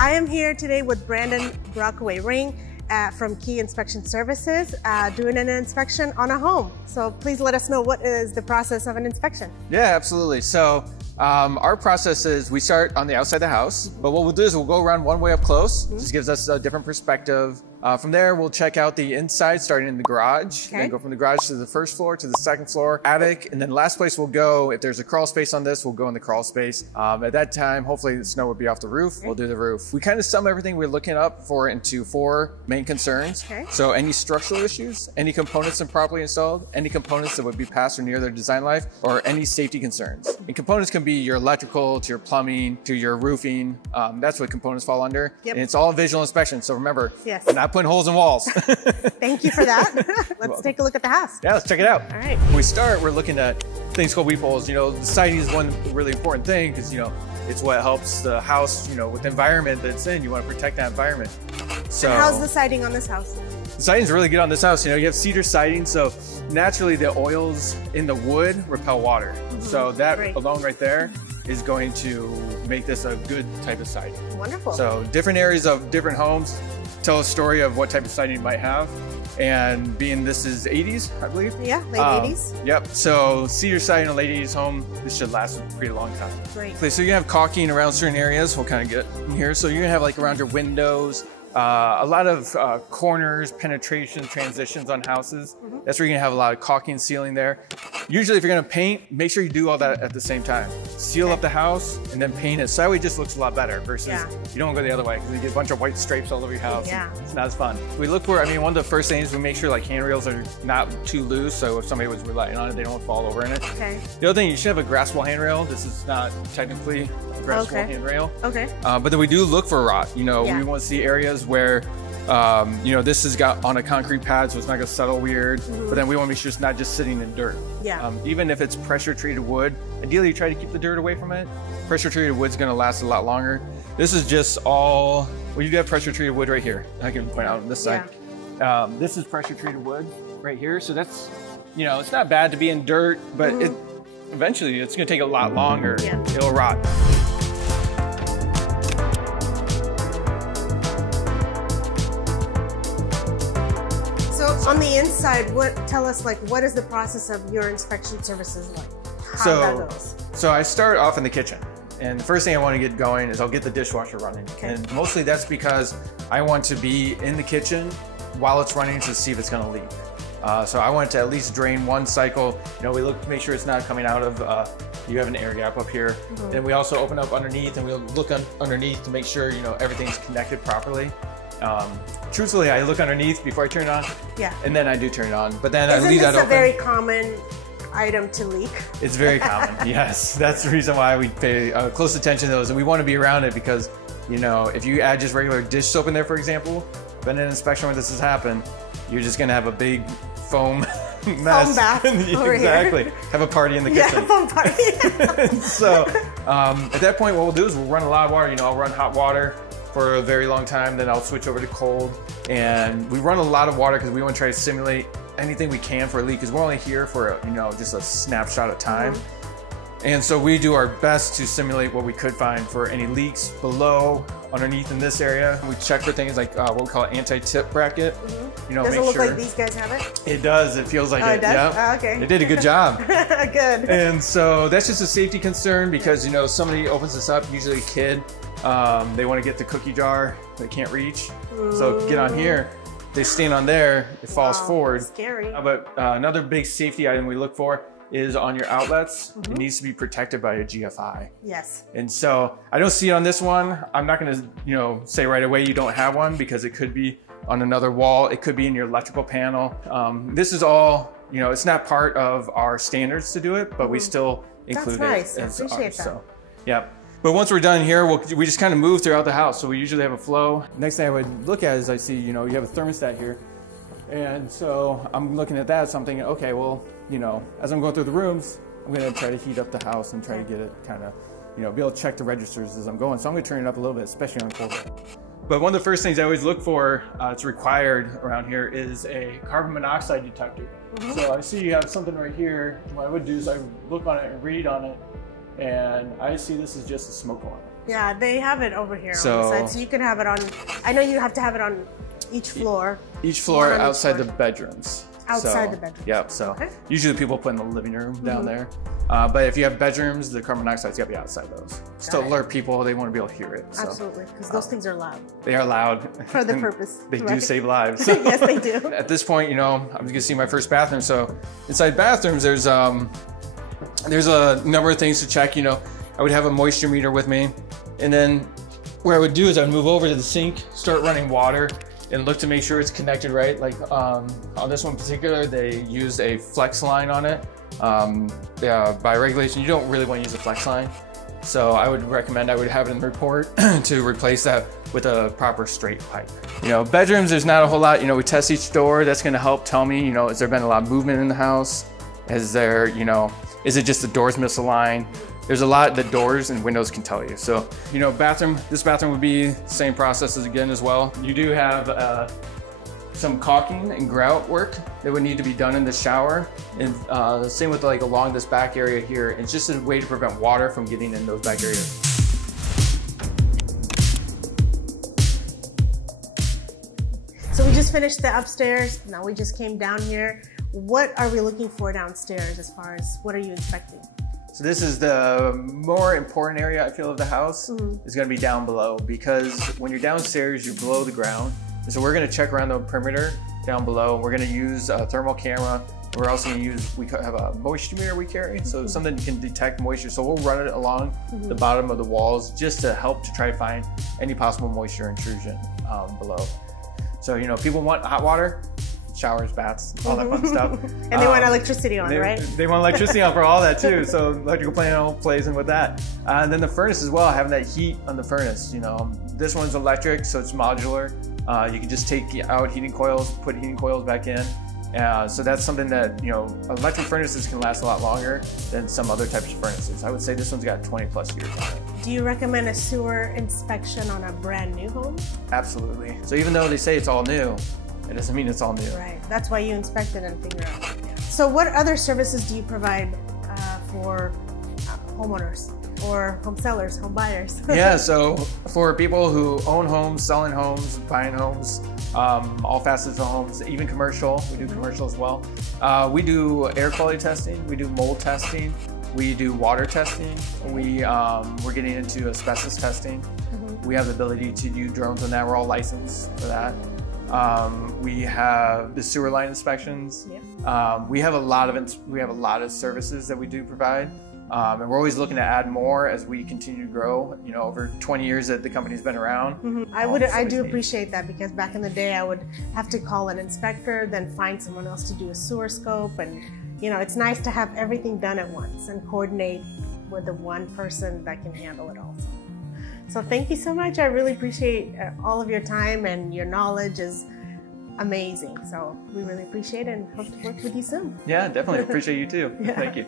I am here today with Brandon Brockaway-Ring from Key Inspection Services doing an inspection on a home. So please let us know, what is the process of an inspection? Yeah, absolutely. So our process is we start on the outside of the house, but what we'll do is we'll go around one way up close. This gives us a different perspective. From there, we'll check out the inside, starting in the garage, then go from the garage to the first floor, to the second floor, attic, and then last place we'll go, if there's a crawl space on this, we'll go in the crawl space. At that time, hopefully the snow will be off the roof. We'll do the roof. We kind of sum everything we're looking up for into 4 main concerns. So any structural issues, any components improperly installed, any components that would be past or near their design life, or any safety concerns. And components can be your electrical, to your plumbing, to your roofing. That's what components fall under. And it's all visual inspection. So remember, we're not putting holes in walls. Thank you for that. Let's take a look at the house. Yeah, let's check it out. All right. When we start, we're looking at things called weep holes. You know, the siding is one really important thing because, you know, it's what helps the house, you know, with the environment that it's in. You want to protect that environment. So and how's the siding on this house? The siding's really good on this house. You know, you have cedar siding, so naturally the oils in the wood repel water. So that alone right there is going to make this a good type of siding. Wonderful. So different areas of different homes tell a story of what type of siding you might have. And being this is 80s, I believe. Yeah, late 80s. Yep, so cedar siding in a late 80s home, this should last a pretty long time. Great. Okay, so you have caulking around certain areas. We'll kind of get in here. So you're gonna have like around your windows, a lot of corners, penetration, transitions on houses. That's where you're gonna have a lot of caulking and sealing there. Usually if you're gonna paint, make sure you do all that at the same time. Seal up the house and then paint it. So that way it just looks a lot better versus you don't go the other way because you get a bunch of white stripes all over your house. It's not as fun. We look for, I mean, one of the first things we make sure like handrails are not too loose. So if somebody was relying on it, they don't fall over in it. The other thing, you should have a graspable handrail. This is not technically a graspable handrail. But then we do look for rot. You know, we want to see areas where you know, this has got on a concrete pad, so it's not gonna settle weird. But then we want to make sure it's not just sitting in dirt. Even if it's pressure treated wood, ideally you try to keep the dirt away from it. Pressure treated wood's gonna last a lot longer. This is just all, well, you do have pressure treated wood right here. I can point out on this side. This is pressure treated wood right here. So that's, you know, it's not bad to be in dirt, but it eventually it's gonna take a lot longer. It'll rot. On the inside, tell us, like, what is the process of your inspection services like? How that goes? So I start off in the kitchen, and the first thing I want to get going is I'll get the dishwasher running. And mostly that's because I want to be in the kitchen while it's running to see if it's going to leak. So I want to at least drain one cycle. You know, we look to make sure it's not coming out of, you have an air gap up here. Then we also open up underneath and we'll look underneath to make sure, you know, everything's connected properly. Truthfully, I look underneath before I turn it on. And then I do turn it on. But then I leave that open. Isn't this a very common item to leak? It's very common, yes. That's the reason why we pay close attention to those. And we want to be around it because, you know, if you add just regular dish soap in there, for example, been in an inspection when this has happened, you're just going to have a big foam mess. Foam bath over Exactly. here. Have a party in the kitchen. Foam party. So at that point, what we'll do is we'll run a lot of water. You know, I'll run hot water for a very long time, then I'll switch over to cold. And we run a lot of water because we want to try to simulate anything we can for a leak, because we're only here for, you know, just a snapshot of time. And so we do our best to simulate what we could find for any leaks below, underneath in this area. We check for things like what we call an anti-tip bracket. You know, does it look like these guys have it? It does. It feels like it. Yeah. Okay. They did a good job. Good. And so that's just a safety concern because, you know, somebody opens this up, usually a kid. They want to get the cookie jar, they can't reach. So get on here, they stand on there, it falls forward. Scary. But another big safety item we look for is on your outlets. It needs to be protected by a GFI. Yes. And so I don't see it on this one. I'm not going to, you know, say right away you don't have one because it could be on another wall. It could be in your electrical panel. This is all, you know, it's not part of our standards to do it, but we still include it. That's nice. As I appreciate ours. that. So, yeah. But once we're done here, we just kind of move throughout the house. So we usually have a flow. Next thing I would look at is I see, you know, you have a thermostat here. And so I'm looking at that, so I'm thinking, okay, well, you know, as I'm going through the rooms, I'm going to try to heat up the house and try to get it kind of, you know, be able to check the registers as I'm going. So I'm going to turn it up a little bit, especially on cold. But one of the first things I always look for, it's required around here, is a carbon monoxide detector. So I see you have something right here. What I would do is I would look on it and read on it. And I see this is just a smoke alarm. Yeah, they have it over here on the side, so you can have it on. I know you have to have it on each floor. Each floor outside the bedrooms. Outside the bedroom. Yeah, so usually people put in the living room down there. But if you have bedrooms, the carbon monoxide's got to be outside those. Just to alert people, they want to be able to hear it. So. Absolutely, because those things are loud. They are loud. For the purpose. They do save lives. Yes, they do. At this point, you know, I'm going to see my first bathroom. So inside bathrooms, there's a number of things to check. You know, I would have a moisture meter with me. And then what I would do is I would move over to the sink, start running water, and look to make sure it's connected right. Like on this one in particular, they use a flex line on it. By regulation, you don't really want to use a flex line. So I would recommend, I would have it in the report to replace that with a proper straight pipe. You know, bedrooms, there's not a whole lot. You know, we test each door. That's going to help tell me, you know, has there been a lot of movement in the house? Is there, you know, is it just the doors misaligned? There's a lot that doors and windows can tell you. So, you know, this bathroom would be the same process again as well. You do have some caulking and grout work that would need to be done in the shower. And same with like along this back area here. It's just a way to prevent water from getting in those back areas. So we just finished the upstairs. Now we just came down here. What are we looking for downstairs as far as what are you inspecting? So this is the more important area, I feel, of the house is going to be down below, because when you're downstairs, you're below the ground. And so we're going to check around the perimeter down below. We're going to use a thermal camera. We're also going to use, we have a moisture meter we carry, so something that can detect moisture. So we'll run it along the bottom of the walls just to help to try to find any possible moisture intrusion below. So, you know, people want hot water, showers, baths, all that fun stuff. And they want electricity on, right? They want electricity on for all that too. So electrical panel plays in with that. And then the furnace as well, having that heat on the furnace. You know, this one's electric, so it's modular. You can just take out heating coils, put heating coils back in. So that's something that, you know, electric furnaces can last a lot longer than some other types of furnaces. I would say this one's got 20+ years on it. Do you recommend a sewer inspection on a brand new home? Absolutely. So even though they say it's all new, it doesn't mean it's all new. Right. That's why you inspect it and figure out. So what other services do you provide for homeowners or home sellers, home buyers? Yeah, so for people who own homes, selling homes, buying homes, all facets of homes, even commercial, we do commercial as well. We do air quality testing, we do mold testing, we do water testing, we're getting into asbestos testing. We have the ability to do drones on that, we're all licensed for that. We have the sewer line inspections. We have a lot of services that we do provide. And we're always looking to add more as we continue to grow. You know, over 20 years that the company's been around. I do appreciate that, because back in the day I would have to call an inspector, then find someone else to do a sewer scope, and you know, it's nice to have everything done at once and coordinate with the one person that can handle it all. So thank you so much. I really appreciate all of your time, and your knowledge is amazing. So we really appreciate it and hope to work with you soon. Yeah, definitely appreciate you too. Thank you.